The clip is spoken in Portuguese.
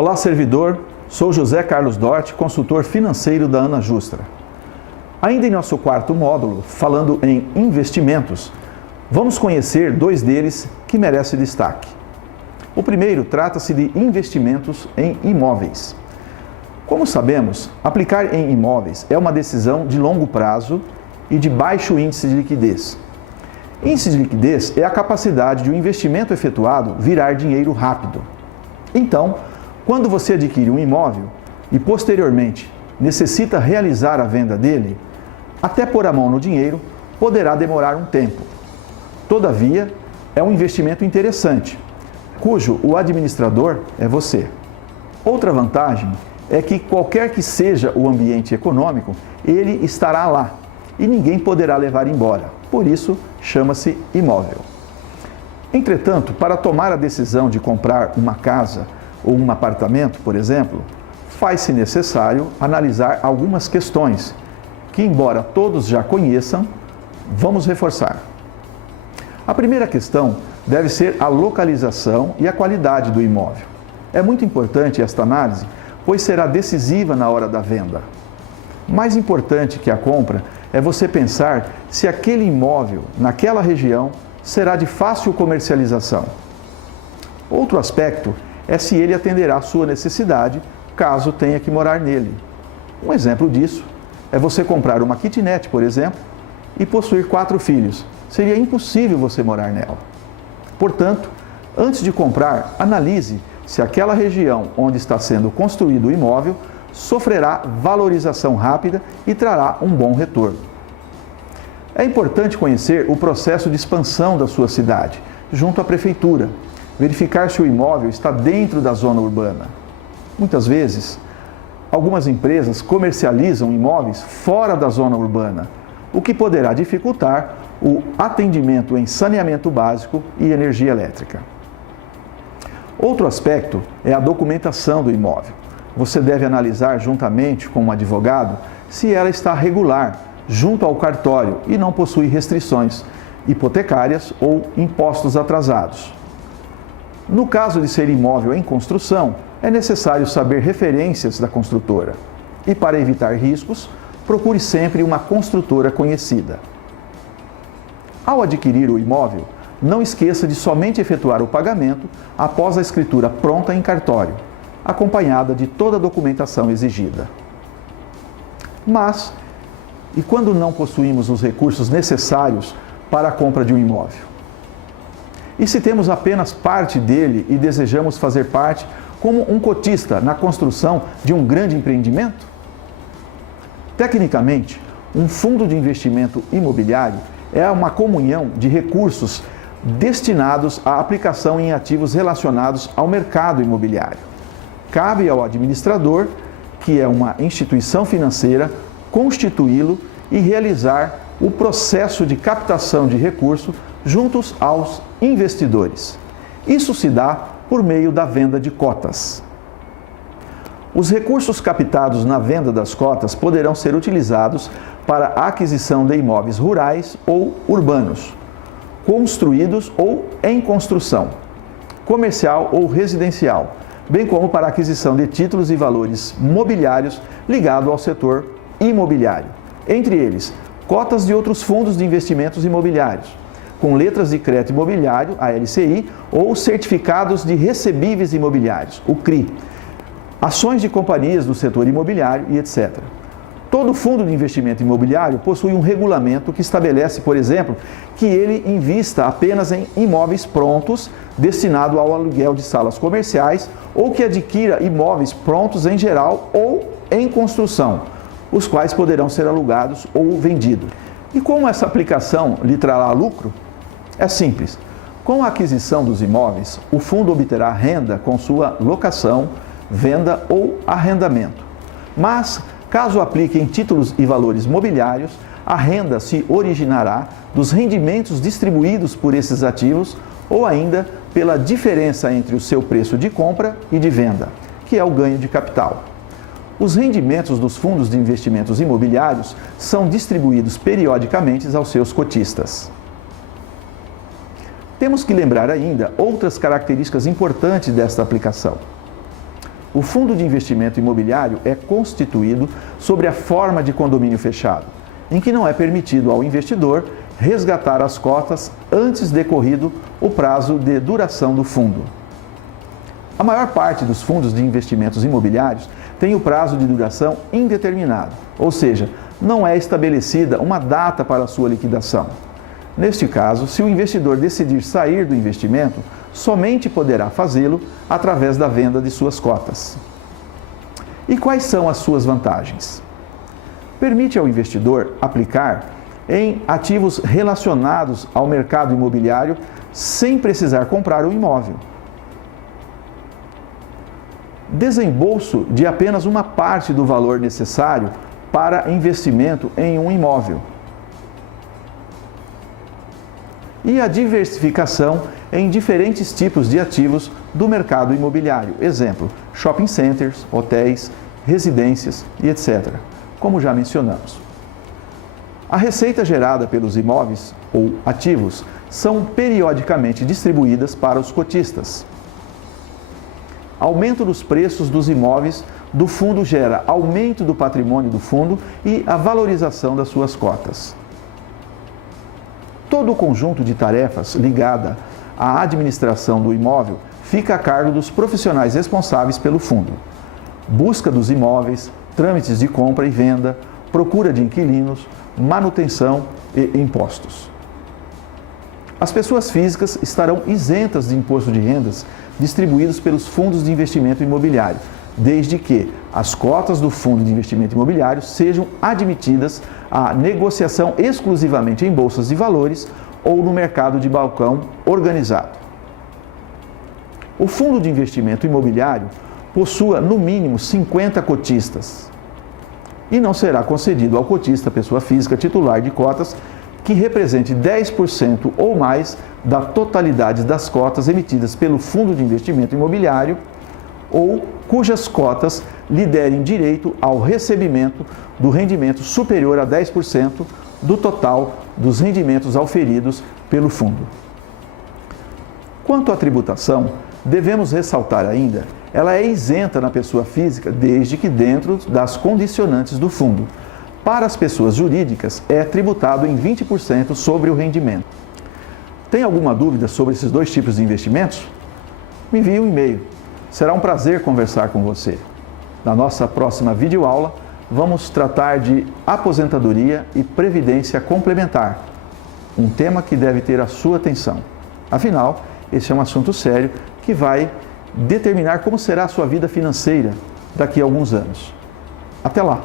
Olá, servidor. Sou José Carlos Dorte, consultor financeiro da Ana Justra. Ainda em nosso quarto módulo, falando em investimentos, vamos conhecer dois deles que merecem destaque. O primeiro trata-se de investimentos em imóveis. Como sabemos, aplicar em imóveis é uma decisão de longo prazo e de baixo índice de liquidez. Índice de liquidez é a capacidade de um investimento efetuado virar dinheiro rápido. Então, quando você adquire um imóvel e posteriormente necessita realizar a venda dele, até pôr a mão no dinheiro poderá demorar um tempo. Todavia, é um investimento interessante, cujo o administrador é você. Outra vantagem é que qualquer que seja o ambiente econômico, ele estará lá e ninguém poderá levar embora. Por isso, chama-se imóvel. Entretanto, para tomar a decisão de comprar uma casa ou um apartamento, por exemplo, faz-se necessário analisar algumas questões que, embora todos já conheçam, vamos reforçar. A primeira questão deve ser a localização e a qualidade do imóvel. É muito importante esta análise, pois será decisiva na hora da venda. Mais importante que a compra é você pensar se aquele imóvel, naquela região, será de fácil comercialização. Outro aspecto é se ele atenderá à sua necessidade, caso tenha que morar nele. Um exemplo disso é você comprar uma kitnet, por exemplo, e possuir 4 filhos. Seria impossível você morar nela. Portanto, antes de comprar, analise se aquela região onde está sendo construído o imóvel sofrerá valorização rápida e trará um bom retorno. É importante conhecer o processo de expansão da sua cidade, junto à prefeitura, verificar se o imóvel está dentro da zona urbana. Muitas vezes, algumas empresas comercializam imóveis fora da zona urbana, o que poderá dificultar o atendimento em saneamento básico e energia elétrica. Outro aspecto é a documentação do imóvel. Você deve analisar juntamente com um advogado se ela está regular junto ao cartório e não possui restrições hipotecárias ou impostos atrasados. No caso de ser imóvel em construção, é necessário saber referências da construtora. E para evitar riscos, procure sempre uma construtora conhecida. Ao adquirir o imóvel, não esqueça de somente efetuar o pagamento após a escritura pronta em cartório, acompanhada de toda a documentação exigida. Mas, e quando não possuímos os recursos necessários para a compra de um imóvel? E se temos apenas parte dele e desejamos fazer parte como um cotista na construção de um grande empreendimento? Tecnicamente, um fundo de investimento imobiliário é uma comunhão de recursos destinados à aplicação em ativos relacionados ao mercado imobiliário. Cabe ao administrador, que é uma instituição financeira, constituí-lo e realizar o processo de captação de recursos juntos aos investidores. Isso se dá por meio da venda de cotas. Os recursos captados na venda das cotas poderão ser utilizados para a aquisição de imóveis rurais ou urbanos, construídos ou em construção, comercial ou residencial, bem como para a aquisição de títulos e valores mobiliários ligados ao setor imobiliário, entre eles, cotas de outros fundos de investimentos imobiliários, com letras de crédito imobiliário, a LCI, ou certificados de recebíveis imobiliários, o CRI, ações de companhias do setor imobiliário e etc. Todo fundo de investimento imobiliário possui um regulamento que estabelece, por exemplo, que ele invista apenas em imóveis prontos, destinado ao aluguel de salas comerciais, ou que adquira imóveis prontos em geral ou em construção, os quais poderão ser alugados ou vendidos. E como essa aplicação lhe trará lucro? É simples. Com a aquisição dos imóveis, o fundo obterá renda com sua locação, venda ou arrendamento. Mas, caso aplique em títulos e valores mobiliários, a renda se originará dos rendimentos distribuídos por esses ativos ou ainda pela diferença entre o seu preço de compra e de venda, que é o ganho de capital. Os rendimentos dos fundos de investimentos imobiliários são distribuídos periodicamente aos seus cotistas. Temos que lembrar ainda outras características importantes desta aplicação. O fundo de investimento imobiliário é constituído sobre a forma de condomínio fechado, em que não é permitido ao investidor resgatar as cotas antes decorrido o prazo de duração do fundo. A maior parte dos fundos de investimentos imobiliários tem o prazo de duração indeterminado, ou seja, não é estabelecida uma data para a sua liquidação. Neste caso, se o investidor decidir sair do investimento, somente poderá fazê-lo através da venda de suas cotas. E quais são as suas vantagens? Permite ao investidor aplicar em ativos relacionados ao mercado imobiliário sem precisar comprar um imóvel. Desembolso de apenas uma parte do valor necessário para investimento em um imóvel. E a diversificação em diferentes tipos de ativos do mercado imobiliário. Exemplo, shopping centers, hotéis, residências e etc., como já mencionamos. A receita gerada pelos imóveis ou ativos são periodicamente distribuídas para os cotistas. Aumento dos preços dos imóveis do fundo gera aumento do patrimônio do fundo e a valorização das suas cotas. Todo o conjunto de tarefas ligada à administração do imóvel fica a cargo dos profissionais responsáveis pelo fundo. Busca dos imóveis, trâmites de compra e venda, procura de inquilinos, manutenção e impostos. As pessoas físicas estarão isentas de imposto de rendas distribuídos pelos fundos de investimento imobiliário, desde que as cotas do fundo de investimento imobiliário sejam admitidas à negociação exclusivamente em bolsas de valores ou no mercado de balcão organizado. O fundo de investimento imobiliário possua no mínimo 50 cotistas e não será concedido ao cotista, pessoa física titular de cotas, que represente 10% ou mais da totalidade das cotas emitidas pelo fundo de investimento imobiliário ou cujas cotas lhe derem direito ao recebimento do rendimento superior a 10% do total dos rendimentos auferidos pelo fundo. Quanto à tributação, devemos ressaltar ainda, ela é isenta na pessoa física desde que dentro das condicionantes do fundo. Para as pessoas jurídicas, é tributado em 20% sobre o rendimento. Tem alguma dúvida sobre esses dois tipos de investimentos? Me envie um e-mail. Será um prazer conversar com você. Na nossa próxima videoaula, vamos tratar de aposentadoria e previdência complementar, um tema que deve ter a sua atenção. Afinal, esse é um assunto sério que vai determinar como será a sua vida financeira daqui a alguns anos. Até lá!